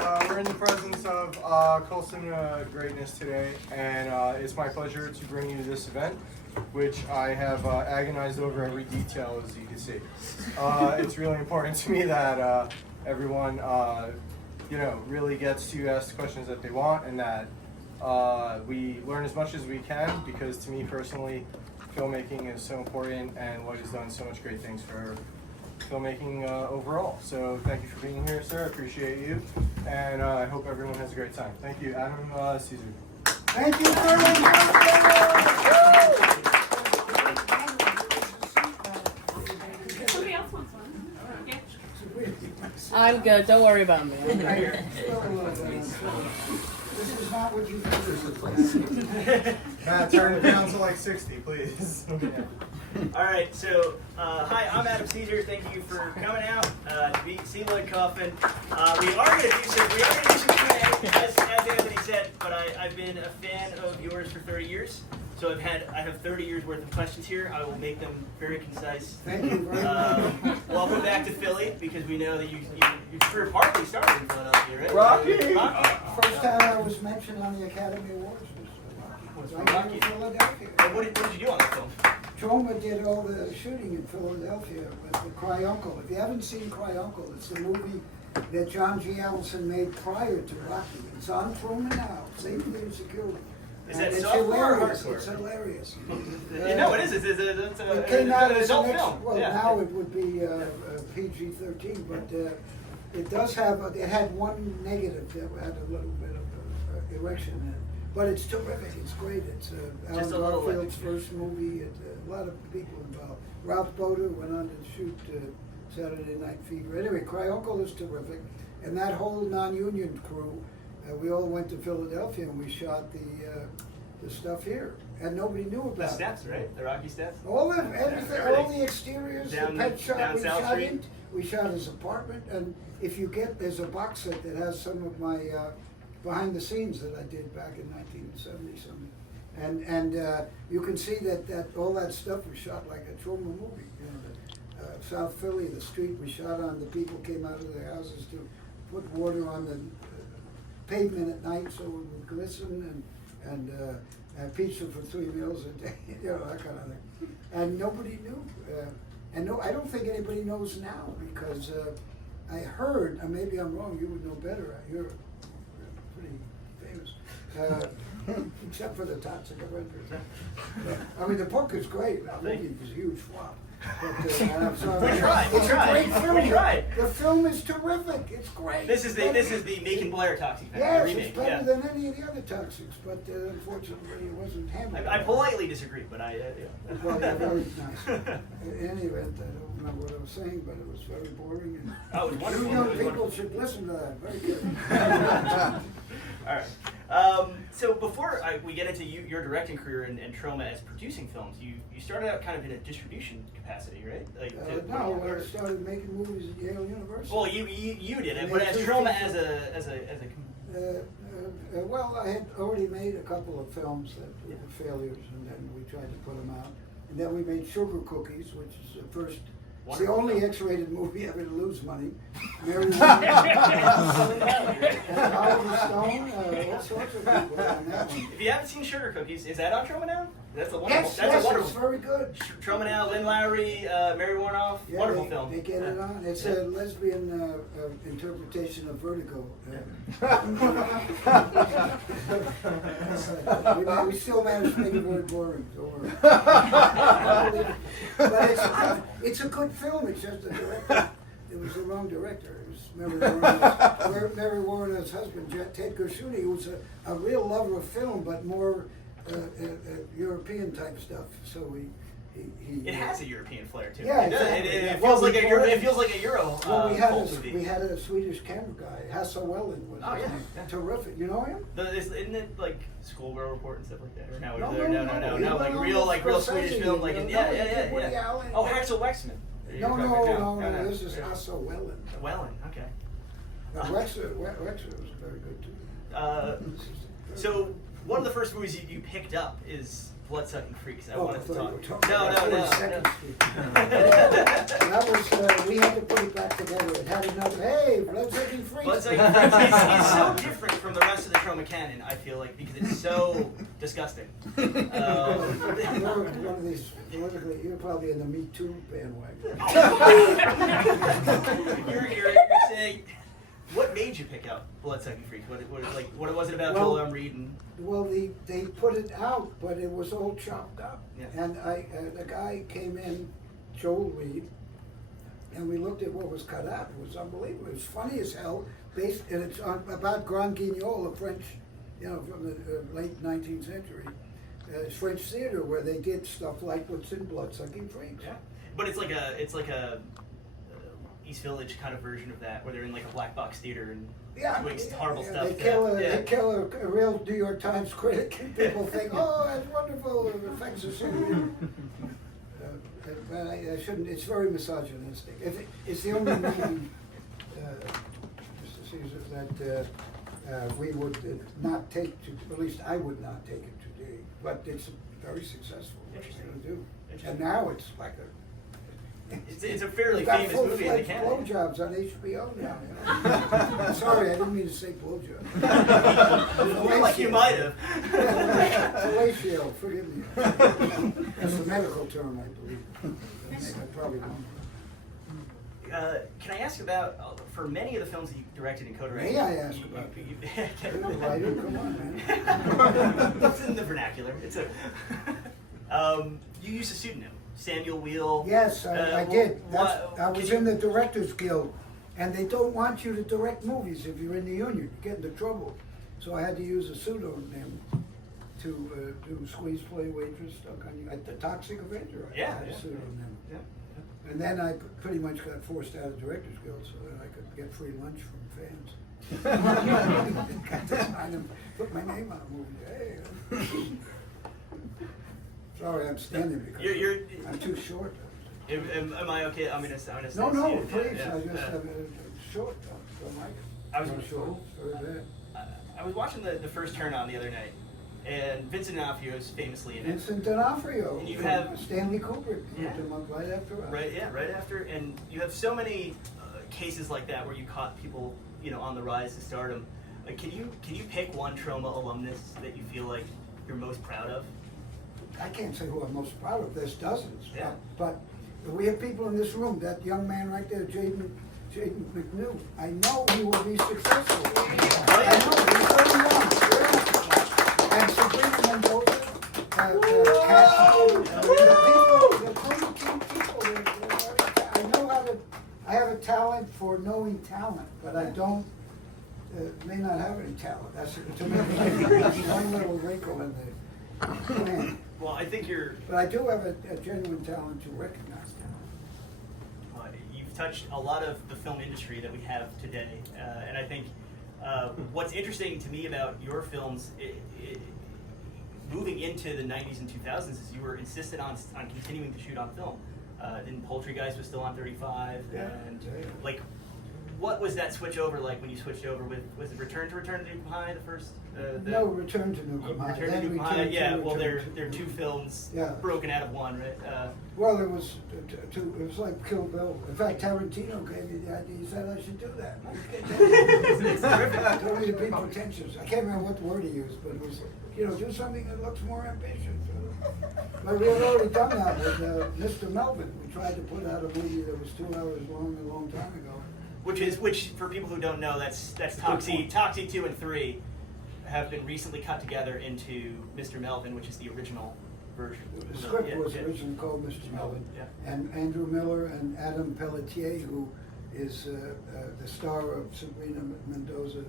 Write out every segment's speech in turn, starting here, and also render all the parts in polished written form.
We're in the presence of Colson greatness today, and it's my pleasure to bring you this event, which I have agonized over every detail, as you can see. It's really important to me that everyone, really gets to ask the questions that they want, and that we learn as much as we can, because to me personally, filmmaking is so important, and Lloyd has done so much great things for filmmaking overall. So thank you for being here, sir. I appreciate you, and I hope everyone has a great time. Thank you, Adam Caesar. Thank you very much. Somebody else wants one. Okay. I'm good. Don't worry about me. This is not what you think. Matt, turn it down to like 60, please. All right, so hi, I'm Adam Caesar. Thank you for coming out to see Lloyd Kaufman. We are going to do some Q&A, as Anthony said. But I've been a fan of yours for 30 years, so I have 30 years worth of questions here. I will make them very concise. Thank you very much. Welcome back to Philly, because we know that your career partly started in Philadelphia, right? Rocky. First time I was mentioned on the Academy Awards was right here in Philadelphia. What did you do on that film? Troma did all the shooting in Philadelphia with the Cry Uncle. If you haven't seen Cry Uncle, it's the movie that John G. Ellison made prior to Rocky. It's on Troma now, safety and security. Is that it's softcore or hilarious. hardcore? It's hilarious. No, it is. It's It came out an as adult an film. well, Yeah. now it would be PG-13, but it does have, it had one negative that had a little bit of erection in it. But it's terrific, it's great. It's Just Alan a little Garfield's first movie. A lot of people involved. Ralph Boder went on to shoot Saturday Night Fever. Anyway, Cry Uncle is terrific. And that whole non-union crew, we all went to Philadelphia and we shot the stuff here. And nobody knew about The it. steps, right? The Rocky steps? All the everything, all the exteriors, Down- the pet shop down we South shot Street? in. We shot his apartment, and if you get, there's a box set that has some of my behind the scenes that I did back in 1970 something, and you can see that all that stuff was shot like a Troma movie. You know, South Philly, the street we shot on, the people came out of their houses to put water on the pavement at night so it would glisten, and pizza for 3 meals a day, you know, that kind of thing. And nobody knew. And no, I don't think anybody knows now, because I heard, and maybe I'm wrong, you would know better, you're pretty famous, except for the toxic Avengers. I mean, the book is great, the movie is a huge flop. But, I'm sorry. We tried. It's a great film. We tried. The film is terrific. It's great. This is the Macon Blair Toxic Yes, remake. it's better Yeah. than any of the other toxics, but unfortunately it wasn't handled. I politely disagree, but I. Well, you're very nice. In any event, I don't remember what I was saying, but it was very boring. And Oh, it was wonderful. you young It was people wonderful. should listen to that. Very good. All right. So before we get into your directing career and Troma as producing films, you started out kind of in a distribution capacity, right? Like No, I started making movies at Yale University. Well, you did it, but as Troma as a Well, I had already made a couple of films that were failures, and then we tried to put them out. And then we made Sugar Cookies, which is the first. It's the Wonderful only film. X-rated movie ever to lose money. Mary and Oliver Stone, all sorts of people on that one. If you haven't seen Sugar Cookies, is that on Troma now? That's a wonderful. Yes, that's yes, a wonderful. it's very good. Troma now, Lynn Lowry, Mary Warnoff, Yeah, wonderful they, film. They get it on. It's a lesbian interpretation of Vertigo. We still managed to make it very boring. Don't worry. But it's a good film. It's just the director. It was the wrong director. It was Mary Warner's husband, Ted Gershuni, who was a real lover of film, but more European type stuff. So he It has a European flair too. Yeah, It does. exactly. It Well, feels like a Euro. It feels like a Euro. Well, cult movie. we had a Swedish camera guy, Hasse Wellen was Oh, his yeah, name. yeah. Terrific. You know him? Isn't it like Schoolgirl Report and stuff like that? Or no, No, He went like on real Scorsese, Swedish film, like you know, yeah, he yeah, did Woody yeah. Allen. Oh, Haxel Wexman. No. This is Hasse Wellen. Wellen, okay. Wexler was very good too. So one of the first movies you picked up is Blood-Sucking Freaks. I Oh, wanted to thought talk. you were talking No, about no, no. 42nd Street. That was, we had to put it back together. It had another, hey, Blood-Sucking Freaks. Blood-Sucking Freaks is so different from the rest of the Troma canon, I feel like, because it's so disgusting. You're one of these politically, you're probably in the Me Too bandwagon. You're saying, what made you pick out Blood-Sucking Freaks? What was it about Well, Joel Reed? Well, they put it out, but it was all chopped up. Yeah. And the guy came in, Joel Reed, and we looked at what was cut out. It was unbelievable. It was funny as hell. And it's about Grand Guignol, a French, from the late 19th century, French theater where they did stuff like what's in Blood-Sucking Freaks. Yeah, but it's like a East Village kind of version of that, where they're in like a black box theater and doing horrible stuff. They kill a real New York Times critic, and people think, "Oh, that's wonderful. The effects are so good." But I shouldn't. It's very misogynistic. It's the only movie, Mr. Caesar, that we would not take to. At least I would not take it today. But it's very successful. What you're going to do? And now it's like a. It's a fairly famous movie in the canon. Blowjobs on HBO now. Sorry, I didn't mean to say blowjobs. Like you might have. Fellatio, forgive me. That's a medical term, I believe. I probably won't. Can I ask about, for many of the films that you directed and co-directed? May I ask about You're a writer, come on, man. It's in the vernacular. It's a. You used a pseudonym. Samuel Wheel. Yes, I did. I was in the. the Directors Guild, and they don't want you to direct movies if you're in the union. You get into trouble. So I had to use a pseudonym to do Squeeze Play Waitress, Stuck on You. At the Toxic Avenger, I had a pseudonym. Yeah. And then I pretty much got forced out of Directors Guild so that I could get free lunch from fans. Got to sign them, put my name on a movie. Hey. Sorry, I'm standing because I'm too short. Am I okay? I'm gonna say. No, please. Yeah, I just have a short. Don't like it. I was short. Very bad. I was watching the first Turn On the other night, and Vincent D'Onofrio is famously in it. Vincent D'Onofrio. And you have Stanley Kubrick. Yeah. Him up right after us. Right after, and you have so many cases like that where you caught people, on the rise to stardom. Can you pick one Troma alumnus that you feel like you're most proud of? I can't say who I'm most proud of. There's dozens. Yeah. But we have people in this room. That young man right there, Jaden McNew. I know he will be successful. Oh, yeah. I know. He's 31. And Sabrina Mendoza, the Troma Team people. I have a talent for knowing talent, but I don't. May not have any talent. That's to me. One little wrinkle in the plan. Well, I think you're. But I do have a genuine talent to recognize talent. You've touched a lot of the film industry that we have today, and I think what's interesting to me about your films, moving into the 90s and 2000s, is you were insistent on continuing to shoot on film. Then Poultry Guys was still on 35, and like. What was that switch over like when you switched over was it Return to Nukem High the first? No, Return to Nukem High. Return to Nukem High, yeah. Well, they're two films broken out of one, right? Well, it was two. It was like Kill Bill. In fact, Tarantino gave me the idea. He said I should do that. It's terrific. Told me to be pretentious. I can't remember what word he used, but it was do something that looks more ambitious. But we had already done that with Mr. Melvin. We tried to put out a movie that was 2 hours long a long time ago. Which for people who don't know, that's Toxie 2 and 3 have been recently cut together into Mr. Melvin, which is the original version. The script was originally called Mr. Melvin, and Andrew Miller and Adam Pelletier, who is the star of Sabrina Mendoza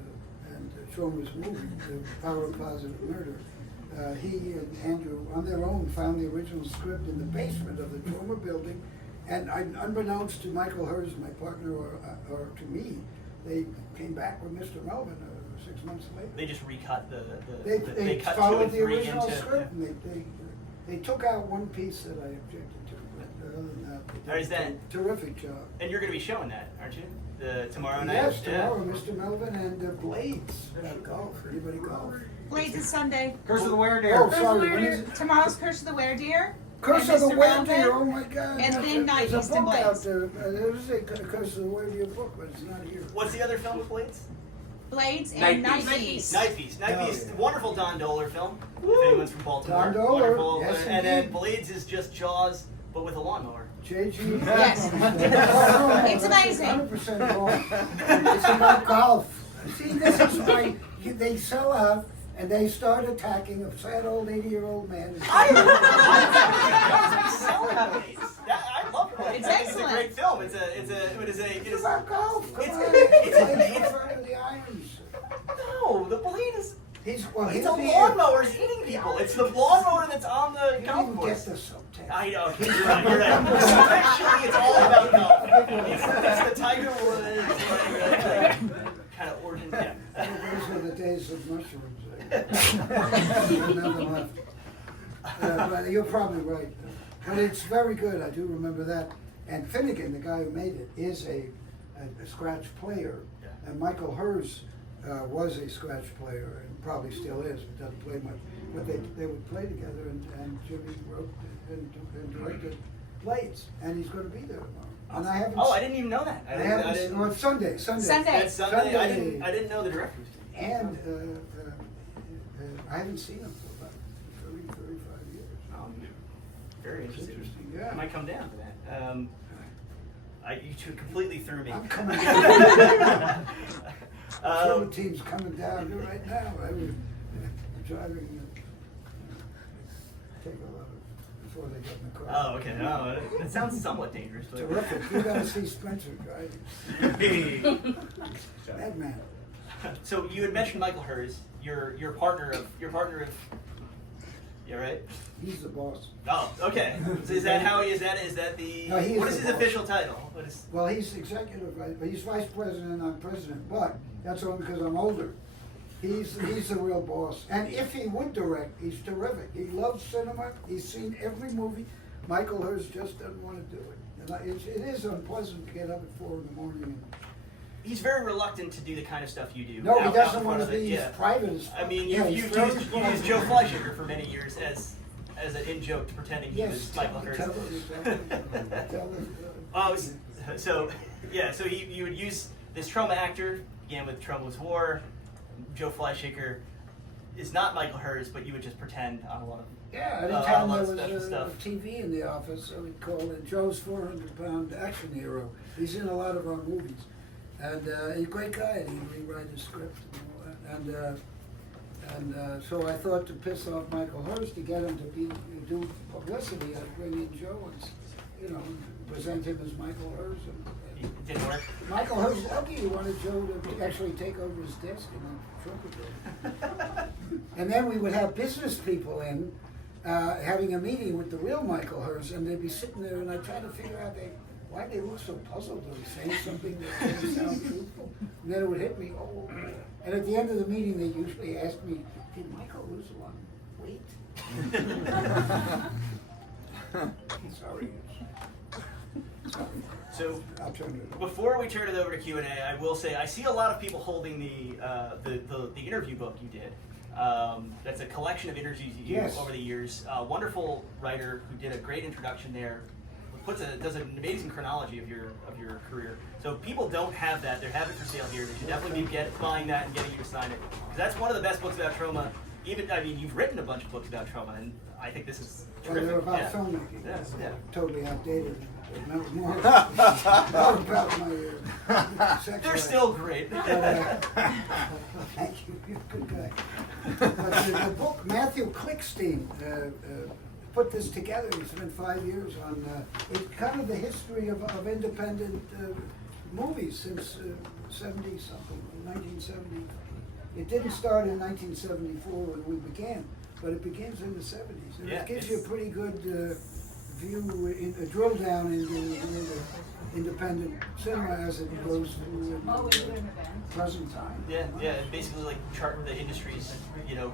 and Troma's movie, The Power of Positive Murder. He and Andrew, on their own, found the original script in the basement of the Troma building. And unbeknownst to Michael Hers, my partner, or to me, they came back with Mr. Melvin 6 months later. They just recut They cut followed 2 and the 3 original into, script, and they took out one piece that I objected to. But other than that, they did a terrific job. And you're going to be showing that, aren't you? Tomorrow night? Yes, tomorrow, Mr. Melvin and Blades. Golf. Anybody golf? Blades is Sunday. Curse of the Were-Deer. Oh, sorry, when is it? Tomorrow's Curse of the Were-Deer. Curse and of the Mr. Were-Deer, Velvet. oh my God. And then Night There's Beast a and book out Blades. there. There is a Curse of the Were-Deer book, but it's not here. What's the other film with Blades? Blades Night and Night Beast. Beast. Night Beast. Night Oh, Beast. yeah. Wonderful Don Dohler film. If anyone's from Baltimore. Don Dohler, Wonderful. yes, And then indeed. Blades is just Jaws, but with a lawnmower. JG. Yes. It's amazing. 100% wrong. It's about golf. See, this is why they sell out and they start attacking a sad old 80-year-old man. I love Blades. It's I think excellent. It's a great film. It It's is. about golf. Come It's- on. it's- It's Fred of the Irons. No, the Blade is. It's It's a lawnmower eating people. It's the lawnmower that's on the You golf didn't course. get the subtext. I know. You're right. You're right. Actually, it's all about golf. It's the Tiger Woods, kind of origin. Yeah. Those are the days of mushrooms. There's nothing left. But you're probably right. But it's very good. I do remember that. And Finnegan, the guy who made it, is a scratch player. Yeah. And Michael Hers was a scratch player and probably still is, but doesn't play much. But they would play together, and Jimmy wrote and directed Blades, and he's going to be there tomorrow. And I haven't. Oh, I didn't even know that. I haven't. Oh, it's Sunday. Sunday. It's Sunday. I didn't know the director was doing it. And I haven't seen him for about 30, 35 years. Oh, very It's interesting. interesting, I yeah. might come down for that. You two completely threw me. I'm coming down. Um, Troma Team's coming down here right now. I'm driving. Take a lot of before they get in the car. Oh, okay. No, that sounds somewhat dangerous. But Terrific. You gotta see Spencer driving. Bad man. So you had mentioned Michael Hers, your partner of. Yeah, right. He's the boss. Oh, okay. So is that how he is? Is that the? No, he is what is the his boss. official title? What is? Well, he's executive vice, but he's vice president. I'm president, but that's only because I'm older. He's the real boss. And if he would direct, he's terrific. He loves cinema. He's seen every movie. Michael Hers just doesn't want to do it. And it is unpleasant to get up at 4 in the morning. And, He's very reluctant to do the kind of stuff you do. no, he out doesn't in want front to of it, be yeah. as private as. I mean, yeah, you've he's very used private. Joe Fleischer for many years as an in-joke to pretending he Yes, was Michael Hers. tell us. So you would use this Troma actor, began with Troma's War. Joe Fleischer is not Michael Hers, but you would just pretend on a lot of Yeah, a anytime lot there of special was a stuff. TV in the office, so we'd call in Joe's 400-pound action hero. He's in a lot of our movies. And he's a great guy, and he'd rewrite his script and all that. And so I thought to piss off Michael Hurst to get him to do publicity, I'd bring in Joe and, present him as Michael Hurst. It didn't work. Michael Hurst lucky he wanted Joe to actually take over his desk in the trumpet. And then we would have business people in, having a meeting with the real Michael Hurst, and they'd be sitting there, and I'd try to figure out why they look so puzzled. Are they saying something that doesn't sound truthful? And then it would hit me, oh. And at the end of the meeting, they usually ask me, did Michael lose a lot of weight? Sorry. So I'll turn it over. before we turn it over to Q&A, I will say I see a lot of people holding the interview book you did. That's a collection of interviews you Yes. over the years. Wonderful writer who did a great introduction there. Does an amazing chronology of your career. So if people don't have that, they have it for sale here. They should definitely be buying that and getting you to sign it, because that's one of the best books about Troma. You've written a bunch of books about Troma, and I think this is Well, terrific. they're about Yeah. filmmaking. Yeah. Totally outdated. More about my sexual. They're still great. Thank you, you're a good guy. But the book, Matthew Klickstein put this together. He spent 5 years on it's kind of the history of independent movies since 70-something, 1970. It didn't start in 1974 when we began, but it begins in the 70s. And Yeah, it gives you a it's- pretty good view, a drill down into independent cinema as it goes through in the present time. Yeah, basically like chart the industry's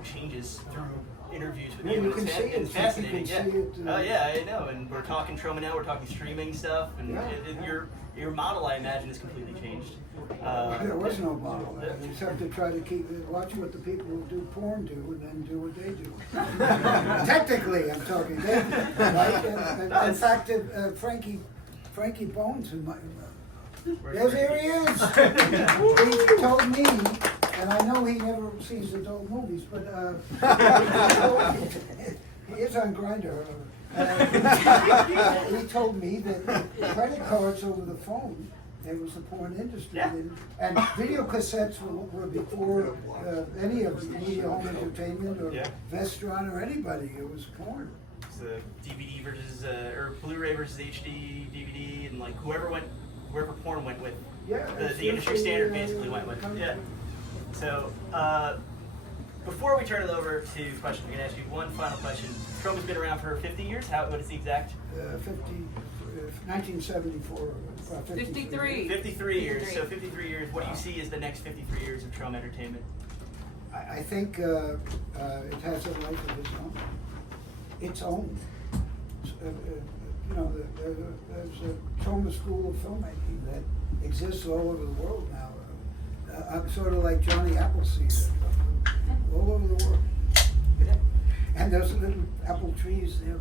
changes through interviews with Yeah, you. you and can it's, see it's it. fascinating. You Yeah. can see it, Oh yeah, I know. And we're talking Troma now. We're talking streaming stuff, and Yeah. your model, I imagine, has completely changed. There was no model. You just have to try to watch what the people who do porn do and then do what they do. Technically, I'm talking. Right? And in fact, Frankie Bones, who might. Yes, here he is. He told me, and I know he never sees adult movies, but he is on Grindr. He told me that credit cards over the phone, there was the porn industry, and video cassettes were before any of the media home entertainment or Vestron or anybody. It was porn. It's the DVD versus or Blu-ray versus HD DVD, and like whoever porn went with. Yeah, The industry standard basically went with. Yeah. So before we turn it over to questions, I'm going to ask you one final question. Troma's been around for 50 years. What is the exact? 1974. 53. 53 years. So 53 years. What do you see as the next 53 years of Troma Entertainment? I think it has a life of its own. Its own. There's a Troma School of Filmmaking that exists all over the world now. I'm sort of like Johnny Appleseed, all over the world. And there's little apple trees there.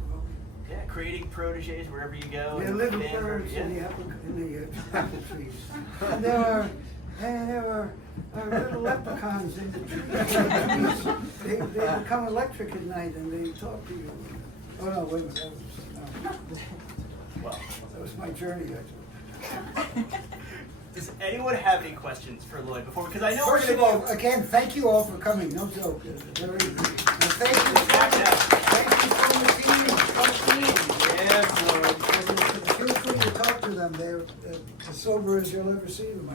Yeah, creating proteges wherever you go. There are little birds in the apple trees. And there are little leprechauns in the trees. They become electric at night and they talk to you. Oh no, wait a minute. That was my journey, actually. Does anyone have any questions for Lloyd before? Because I know First we're of going all, to again, thank you all for coming. No joke. Very, and thank you for the team. Feel free to talk to them. They're as sober as you'll ever see them. I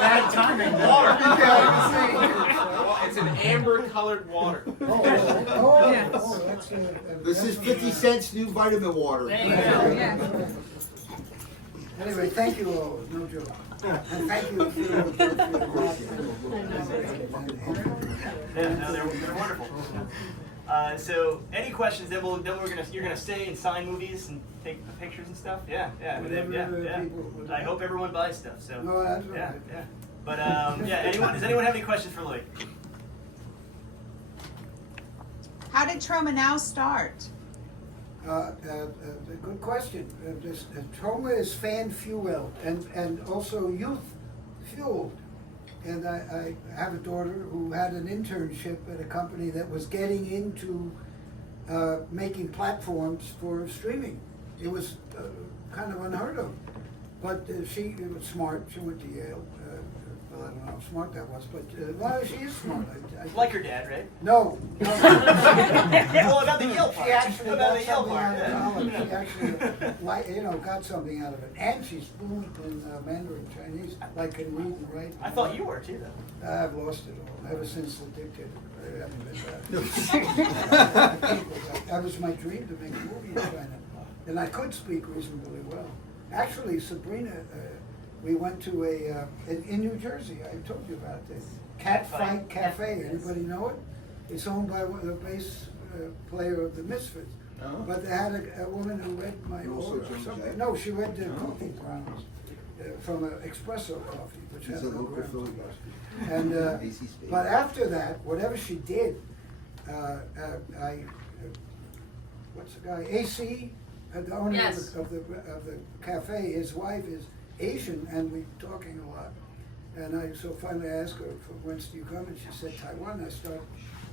Bad timing. Water. It's an amber-colored water. That's This is 50 cents new vitamin water. There you go. Yeah. Anyway, thank you all. No joke. And thank you for your Yeah, no, they're wonderful. So, any questions? Then you're gonna stay and sign movies and take the pictures and stuff. Yeah. I hope everyone buys stuff. So. No, that's all yeah, right. yeah. But does anyone have any questions for Lloyd? How did Troma Now start? Good question. Troma is fan fueled and also youth fueled. And I have a daughter who had an internship at a company that was getting into making platforms for streaming. It was kind of unheard of. But she was smart. She went to Yale. Well, I don't know how smart that was, but well, she is smart. Like her dad, right? No. Well, about the Yale part. She actually About got the Yale something part. out of Yeah. college. She actually, got something out of it. And she's fluent in Mandarin Chinese, like can read and write. I thought you were too, though. I've lost it all ever since the dictator. I haven't been back. That was my dream to make a movie in China, and I could speak reasonably well. Actually, Sabrina, we went to in New Jersey. I told you about this Cat Fight Cafe. Anybody know it? It's owned by the bass player of the Misfits. Oh. But they had a woman who read my You also order or changed something. that? No, she read the coffee grounds from an espresso coffee, which She's has a no local grounds. Philly. And AC Space. but after that, whatever she did, what's the guy? AC, the owner Yes. of the cafe. His wife is Asian, and we talking a lot. And so finally I asked her, whence do you come? And she said Taiwan. I started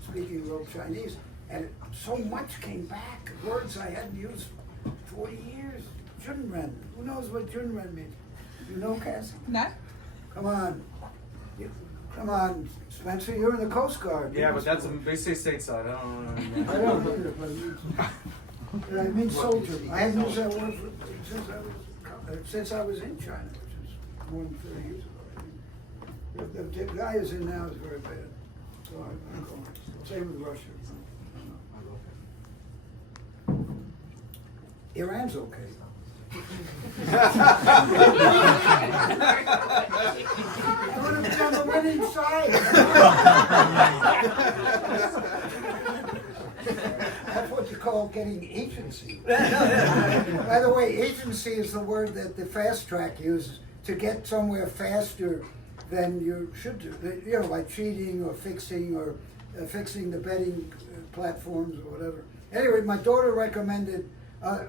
speaking a little Chinese, and so much came back. Words I hadn't used for 40 years. Junren. Who knows what Junren means? You know, Cassie? No? Come on. Come on, Spencer, you're in the Coast Guard. Yeah, but they say stateside. I don't know. I don't either, but it means soldier. I haven't used that word since I was in China, which is more than 30 years ago. The guy is in now is very bad. So I'm going. Same with Russia. Iran's okay. I would have been on the winning side. That's what you call getting agency. By the way, agency is the word that the fast track uses to get somewhere faster than you should do. You know, by cheating or fixing the betting platforms or whatever. Anyway, my daughter recommended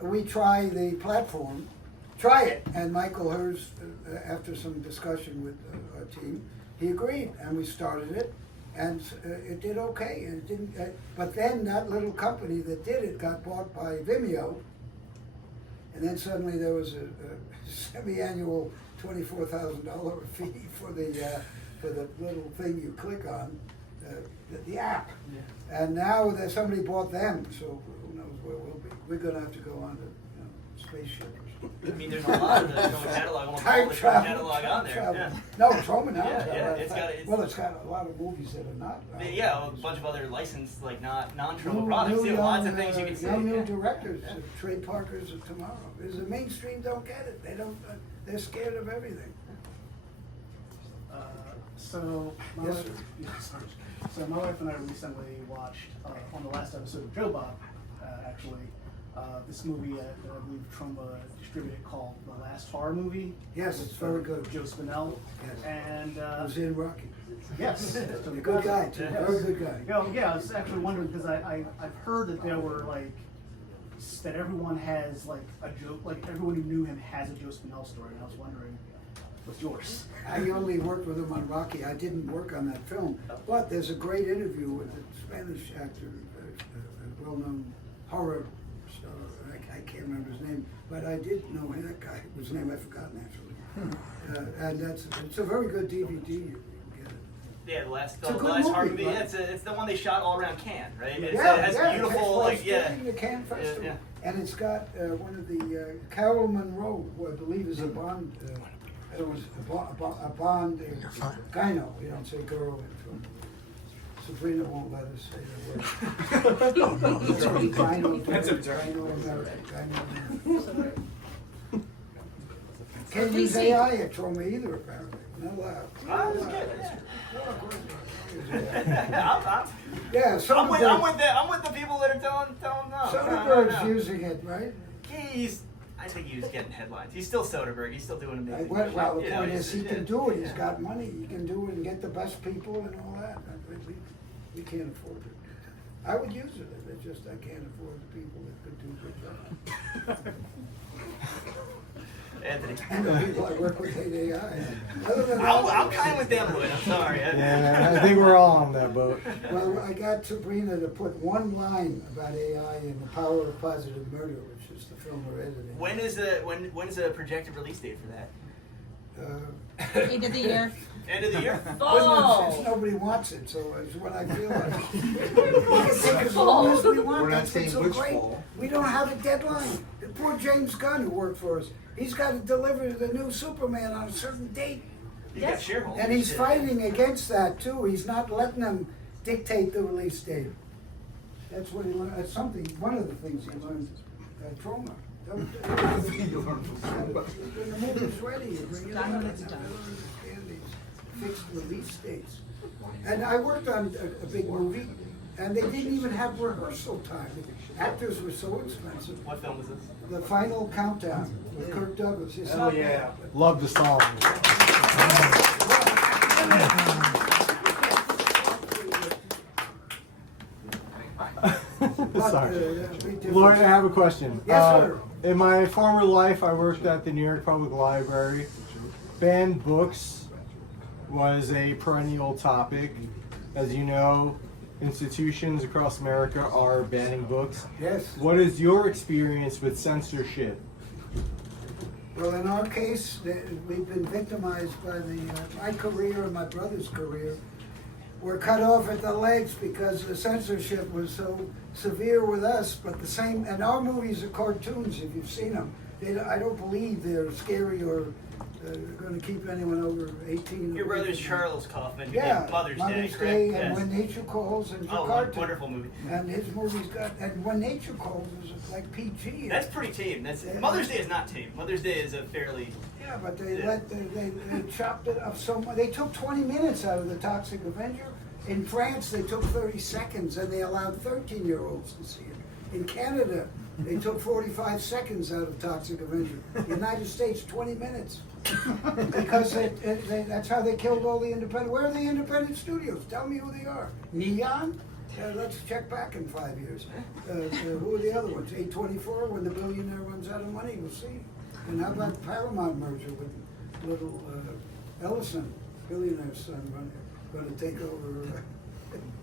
we try the platform. Try it. And Michael Hers, after some discussion with our team, he agreed, and we started it. And it did okay. And it didn't. But then that little company that did it got bought by Vimeo, and then suddenly there was a semi-annual $24,000 fee for the little thing you click on, the app. Yeah. And now that somebody bought them, so who knows where we'll be? We're going to have to go on a spaceship. I mean, there's a lot of the Troma catalog, almost all Time the Troma travel. catalog on there. Travel. Yeah. No, Troma now. Yeah, it's got a lot of movies that are not. Yeah, a bunch of other licensed, like non-Troma products. New Lots of things you can see. Young new Yeah. directors, Trey Parker's of tomorrow. Because the mainstream don't get it. They don't. They're scared of everything. So my Yes, wife, sir. yeah, sorry. So my wife and I recently watched on the last episode of Joe Bob, actually, this movie that I believe Troma distributed called The Last Horror Movie. Yes, it's very good. Joe Spinell. Yes. And I was in Rocky. yes, A good guy too. Very good guy. Yeah, I was actually wondering because I've heard that there were that everyone has like a joke, like everyone who knew him has a Joe Spinell story, and I was wondering what's yours. I only worked with him on Rocky. I didn't work on that film. But there's a great interview with the Spanish actor, a well-known horror star. I can't remember his name, but I did know that guy, whose name I've forgotten actually. And it's a very good DVD. You can get it. Yeah, the last It's a good horror movie, movie. right? Yeah, it's the one they shot all around Cannes, right? It Yeah, has beautiful, it's during the Cannes Yeah, Festival. yeah. And it's got one of the Carol Monroe, who I believe is a Bond. It was a Bond gyno. You don't say girl in film. Sabrina won't let us say the word. Gyno, That's gyno absurd. American, gyno American. Can't use AI at Troma either, apparently. Not allowed. Oh, that's good. Yeah, I'm Soderbergh. with the people that are telling no. Soderbergh's using it, right? I think he was getting headlines. He's still Soderbergh. He's still doing amazing. Well, the You know, point he's- is, he can do it. He's got money. He can do it and get the best people and all that. We can't afford it. I would use it. It's just I can't afford the people that could do a good job. Anthony. And the people I work with hate AI. Other than I'm that, kind with them, Lloyd. I'm sorry. Yeah, I think we're all on that boat. well, I got Sabrina to put one line about AI in The Power of Positive Murder, which is the film we're editing. When's the projected release date for that? End of the year. End of the year? Since nobody wants it, so it's what I feel like. We can take as long as we want. We're not That's what's saying so which great. fall. We don't have a deadline. The poor James Gunn who worked for us, he's got to deliver the new Superman on a certain date. You got shareholders. And he's fighting against that too. He's not letting them dictate the release date. That's what he learned. That's one of the things he learned at Troma. When the movie's ready, you bring it out. I don't understand these fixed release dates. And I worked on a big movie, and they didn't even have rehearsal time. Actors were so expensive. What film was this? The Final Countdown with Kirk Douglas. It's Oh not yeah, bad. love the song. But, Sorry. big difference. Lloyd, I have a question. Yes, sir. In my former life, I worked at the New York Public Library. Banned books was a perennial topic. As you know, institutions across America are banning books. Yes. What is your experience with censorship? Well, in our case, we've been victimized by my career and my brother's career. We're cut off at the legs because the censorship was so severe with us, but the same, and our movies are cartoons, if you've seen them. I don't believe they're scary or going to keep anyone over 18. Your brother's Charles Kaufman, who Yeah, did Mother's Day, correct? and Yes. When Nature Calls and Oh, Jakarta. wonderful movie. And his movies got, and When Nature Calls is like PG. That's pretty tame. That's Yeah. Mother's Day is not tame. Mother's Day is a fairly. Yeah, but they Yeah. they chopped it up so much. They took 20 minutes out of The Toxic Avenger. In France, they took 30 seconds, and they allowed 13-year-olds to see it. In Canada, they took 45 seconds out of Toxic Avenger. United States, 20 minutes. Because that's how they killed all the independent. Where are the independent studios? Tell me who they are. Neon? Let's check back in 5 years. Who are the other ones? 824, when the billionaire runs out of money, we'll see. And how about Paramount merger with little Ellison, billionaire's son, going to take over?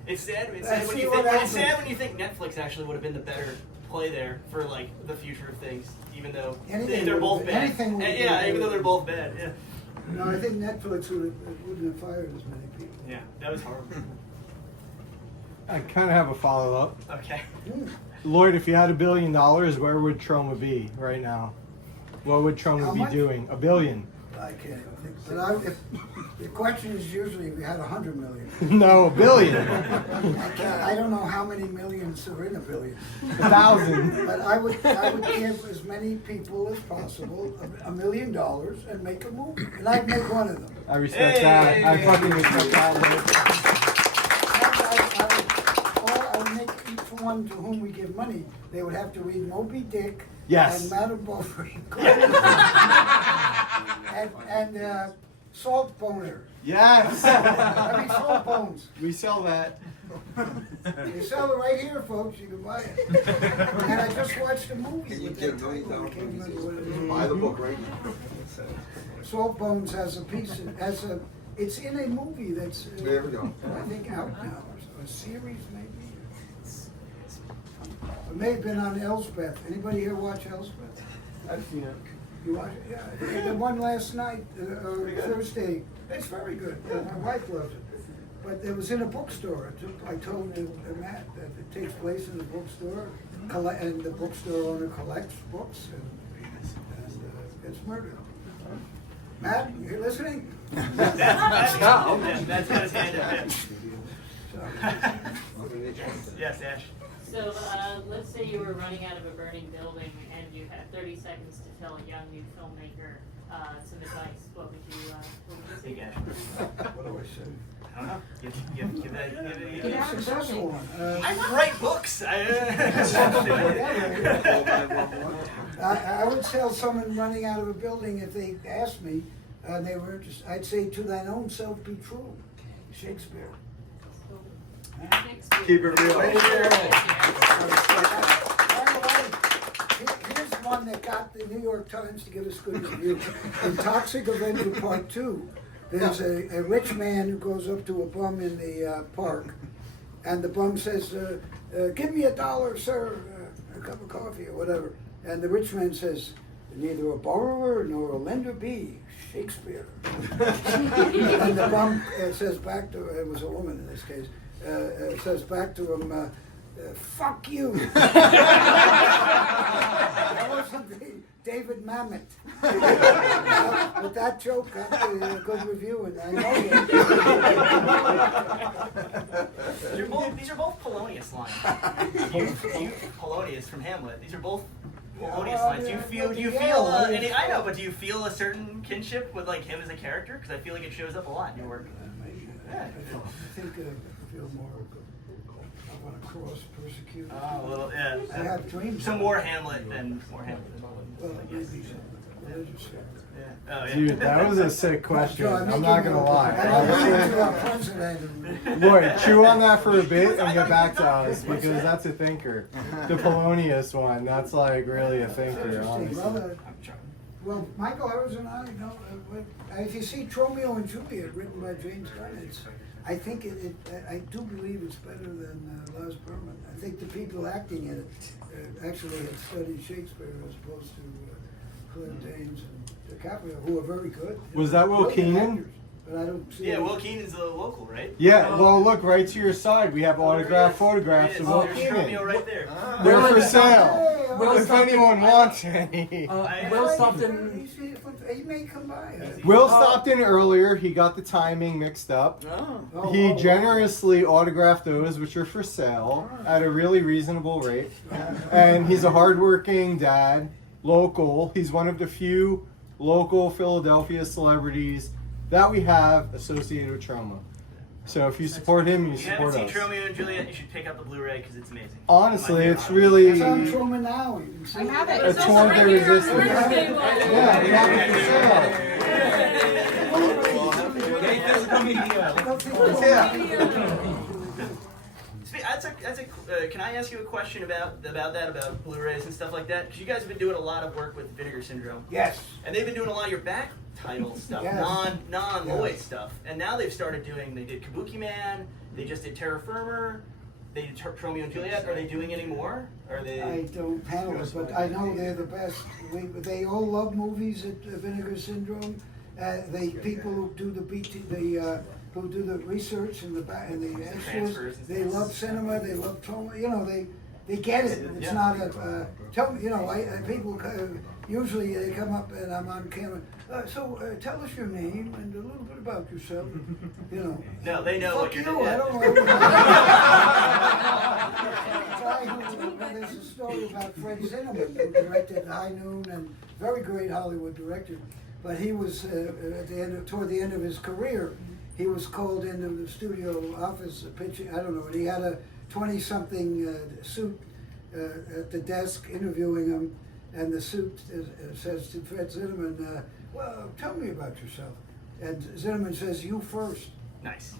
It's sad. It's I sad when see you what think. It's sad happened. when you think Netflix actually would have been the better play there for like the future of things, even though Anything they're would both have- bad. anything would And, have yeah, been even though better. they're both bad. Yeah. No, I think Netflix wouldn't have fired as many people. Yeah, that was horrible. I kind of have a follow-up. Okay. Lloyd, if you had $1 billion, where would Troma be right now? What would Troma How be much? doing? $1 billion. I can't even think. But the question is usually if you had 100 million. No, $1 billion. I don't know how many millions are in a billion. 1,000. But I would give as many people as possible $1 million and make a movie. And I'd make one of them. I respect that. I fucking respect that. Or I would make each one to whom we give money, they would have to read Moby Dick. Yes. And Madame Bovary. and Salt Boner. Yes. I mean Salt Bones. We sell that. You sell it right here, folks. You can buy it. And I just watched a movie. Can you with get that $1 million title. I can't remember what it is. Buy the book right now. Salt Bones has a piece. It's in a movie that's. There we go. I think out now, or a series maybe. It may have been on Elsbeth. Anybody here watch Elsbeth? I've seen it. You watch it? Yeah. The one last night, Thursday. It's very good. Yeah, my wife loves it. But it was in a bookstore. I told Matt that it takes place in a bookstore, and the bookstore owner collects books, and it's murder. Matt, you listening? That's got his hand up. So, Yes, Ash. So let's say you were running out of a burning building and you had 30 seconds to tell a young new filmmaker some advice. What would you Big say? Ash. what do I say? I don't know. Give that. Get out of the Successful building. one. I write books. I would tell someone running out of a building if they asked me, and they were interested, I'd say, to thine own self be true. Shakespeare. Keep it real. By the way, here's one that got the New York Times to give us good review. In Toxic Avenger Part 2, there's a rich man who goes up to a bum in the park, and the bum says, give me $1, sir, a cup of coffee or whatever. And the rich man says, neither a borrower nor a lender be, Shakespeare. And the bum says back to, it was a woman in this case, says back to him, fuck you. That wasn't David Mamet. But that joke got a good review, and I know that. These are both Polonius lines. You Polonius from Hamlet. These are both Polonius lines. Do you feel any? I know, but do you feel a certain kinship with like him as a character? Because I feel like it shows up a lot in your work. I think I feel more. I want to cross persecute. Oh, well, yeah. I have dreams. So more Hamlet than Well, maybe religious. Yeah. Oh, yeah. Dude, that was a sick question. Joe, I'm not gonna lie. I'm going to our president. Lloyd, chew on that for a bit and get back to us because that's a thinker. The Polonius one, that's like really a thinker, honestly. Well, Michael Harris and I, if you see Romeo and Juliet written by James Gunn, I think I do believe it's better than Lars Berman. I think the people acting in it actually had studied Shakespeare as opposed to Claire Danes and DiCaprio, who are very good. Was that Will Brilliant Keenan? actors, but I don't see. Yeah, Will Keenan's a local, right? Yeah, well, look right to your side. We have autographed photographs of Will There's Romeo Keenan. right there. They're for sale. Hey, If anyone wants any. Will Softon. he may come by. Will stopped in earlier. He got the timing mixed up. Oh, He oh, generously autographed those, which are for sale at a really reasonable rate. And he's a hardworking dad, local. He's one of the few local Philadelphia celebrities that we have associated with Troma. So if you support him, you If you haven't support seen us. Romeo and Juliet, you should pick up the Blu-ray because it's amazing. Honestly, My it's favorite. really It's on a Troma now. You can see I have it. tour It's de also right here on the resistance. Wednesday one. Yeah, we have it for sale. Can I ask you a question about Blu-rays and stuff like that? Because you guys have been doing a lot of work with Vinegar Syndrome, Yes. and they've been doing a lot of your back title stuff, Yes. non-Lloyd Yes. stuff, and now they've started doing. They did Kabuki Man. They just did Terra Firma. They did Romeo and Juliet. Are they doing any more? Are they? I don't handle it, but I know they're the best. They all love movies at Vinegar Syndrome. They people who do the who do the research and the extras. Transfers and They stuff. love cinema. They love Troma. You know, they get it. It's Yeah. not a tell me. You know, people usually they come up and I'm on camera. So tell us your name and a little bit about yourself. You know. No, they know what Fuck you're you, doing. I don't know. There's a story about Fred Zinnemann, who directed High Noon and very great Hollywood director. But he was toward the end of his career, he was called into the studio office pitching. I don't know, and he had a 20-something suit at the desk interviewing him, and the suit says to Fred Zinnemann, "Well, tell me about yourself." And Zinnemann says, "You first." Nice.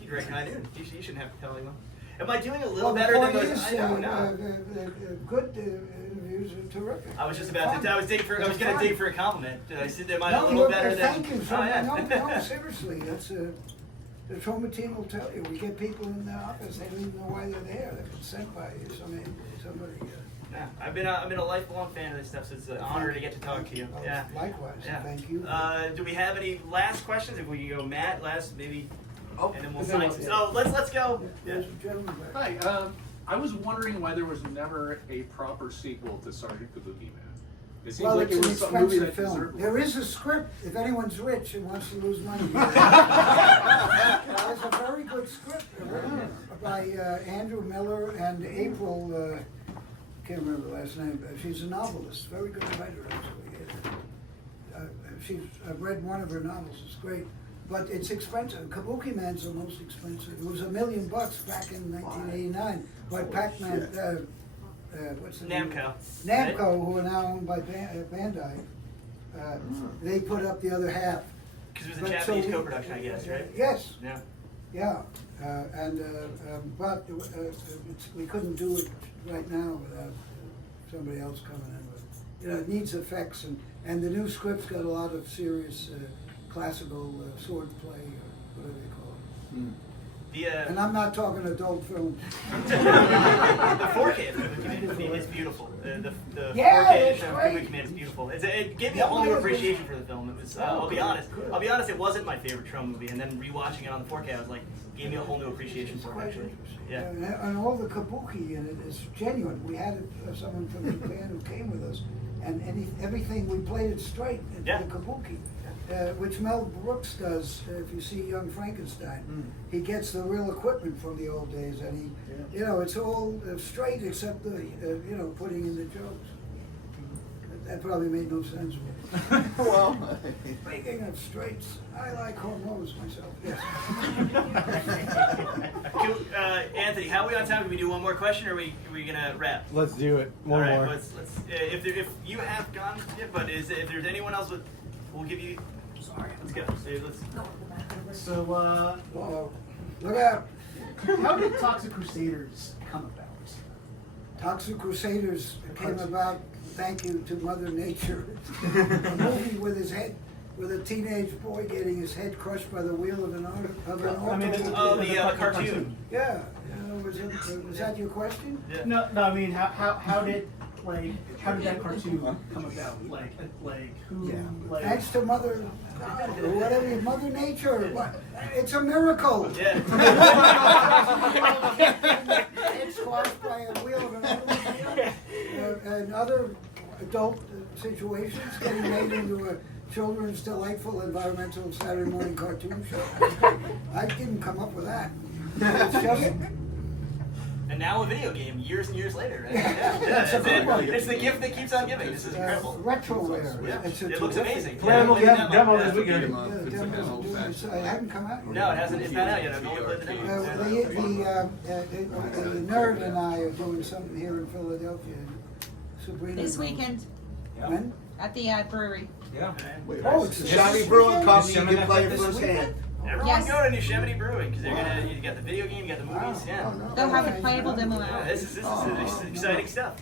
You direct High Noon. You shouldn't have to tell anyone. Am I doing a little Well, better the than point those? is, I don't know. good interviews are terrific. I was just about to. I was going to Fun. dig for a compliment. Did I say they might No, a little you're- better than? thank you. So, Oh, yeah. no, seriously, that's the Troma team will tell you. We get people in the office; they don't even know why they're there. They've been sent by somebody. Yeah, I've been a lifelong fan of this stuff, so it's an honor to get to talk to you. Yeah. Likewise. Yeah. Thank you. Do we have any last questions? If we can go, Matt, last maybe, Oh, and then we'll okay, sign. well, Oh, let's go. Yeah. There's a gentleman back. Hi, I was wondering why there was never a proper sequel to Sergeant Kabuki Man. It seems Well, like it's it an was a movie expensive that film. deserved There is a script. If anyone's rich and wants to lose money, there's a very good script by Andrew Miller and April. Can't remember the last name. She's a novelist, very good writer actually. I've read one of her novels. It's great, but it's expensive. Kabuki Man's the most expensive. It was $1 million back in 1989. But Pac-Man. What's the name? Namco. Namco, who are now owned by Bandai, they put up the other half. Because it was a But Japanese so we- co-production, I guess, right? Yes, Yeah. yeah, but we couldn't do it right now without somebody else coming in. But, you know, it needs effects, and the new script's got a lot of serious classical sword play, or whatever they call it. And I'm not talking adult film. The 4K of Kabuki Man is beautiful. The Yeah, 4K it's edition of great. Kabuki Man is beautiful. It gave me a whole new appreciation for the film. It was. I'll be honest. It wasn't my favorite Troma movie, and then rewatching it on the 4K, I was like, gave me a whole new appreciation for it. Actually, yeah. And all the kabuki in it is genuine. We had someone from Japan who came with us, and everything we played it straight into Yeah. the kabuki. Which Mel Brooks does. If you see Young Frankenstein, he gets the real equipment from the old days, and you know, it's all straight except the, putting in the jokes. That probably made no sense. Well, Speaking of straights, I like hormones myself. Yes. Anthony, how are we on time? Can we do one more question, or are we gonna wrap? Let's do it. All One right, more. let's. If you have gone, yeah, but if there's anyone else with, we'll give you. Sorry, let's go. Let's. So, Look out. how did Toxic Crusaders come about? Toxic Crusaders came about, thank you to Mother Nature. A movie with a teenage boy getting his head crushed by the wheel of an automobile. The cartoon. Yeah, was that your question? Yeah. No, I mean, how did that cartoon come about? Like who? Yeah. Like, Thanks to Mother, whatever, Mother Nature. What? It's a miracle. Yeah. Head squashed by a wheel of an automobile. And other adult situations getting made into a children's delightful environmental Saturday morning cartoon show. I didn't come up with that. It's just, And now a video game, years and years later. Right? Yeah. It's the gift that keeps on giving. This is incredible. retroware. Yeah. It's a It looks terrific- amazing. Demo Yeah. this weekend. Yeah, demos do this. I haven't come out. No, it hasn't. It's not out yet. I've only played the demo. The nerd and I are doing something here in Philadelphia. Sabrina This knows. weekend When? at the brewery. Oh, it's Yosemite Brewing Company, you can play it firsthand. Everyone Yes. go to Yosemite Brewing because they're gonna. You got the video game, you got the movies. Yeah. They'll have a playable demo Yeah, out. this is exciting stuff.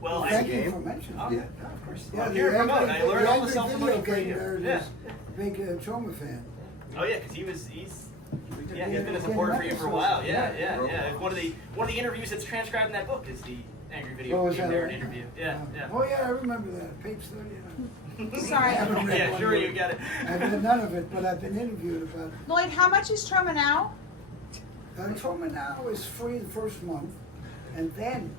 Well, Thank you for mentioning Oh, that. yeah, of course. Yeah, I'm here to promote. I learned all this the stuff from video my free. game nerd Yeah. is a big Troma fan. Oh yeah, because he's been a supporter for you for a while. Yeah. One of the interviews that's transcribed in that book is the Angry Video Oh, is Game that Nerd right? interview. Yeah. Oh yeah, I remember that, page 39. Sorry. I haven't read Yeah, one sure, yet. you got it. I've read none of it, but I've been interviewed about it. Lloyd, how much is Troma now? Troma now is free the first month, and then,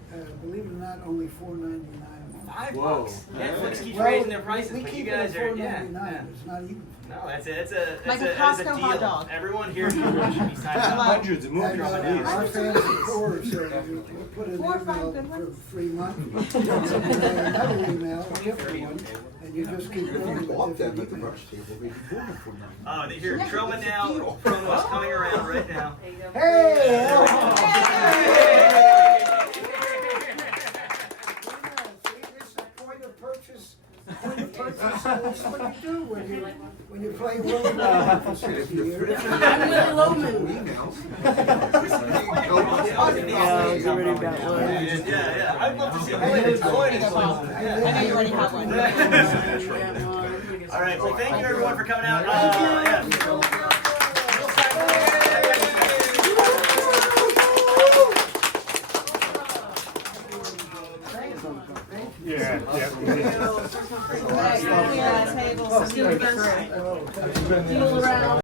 believe it or not, only $4.99 a month. $5. Netflix keeps Well, raising their prices, we but you keep guys it are at yeah. $4.99. It's not even. No, that's a Like a that's Costco deal. hot dog. Everyone here should be signed up. Hundreds of movies And, on these. our fans are poor, so we put an 4 or 5 email good for a ones. free month. And another email, a different one, and you just keep If going you with bought them different at the emails. brush table, they could do it for nothing. Oh, they hear Troma now. Promo's coming around right now. There you go. Hey! See, this is point of purchase. Point of purchase. That's what you do when you play Willie Loman for 60 years. I'm Willie Loman. Emails. already got one. Yeah. I'd love to see Lloyd. I know you already have one. All right. Well, thank you everyone for coming out. Yeah. Yeah. Clear the table so we can get through. Deal around.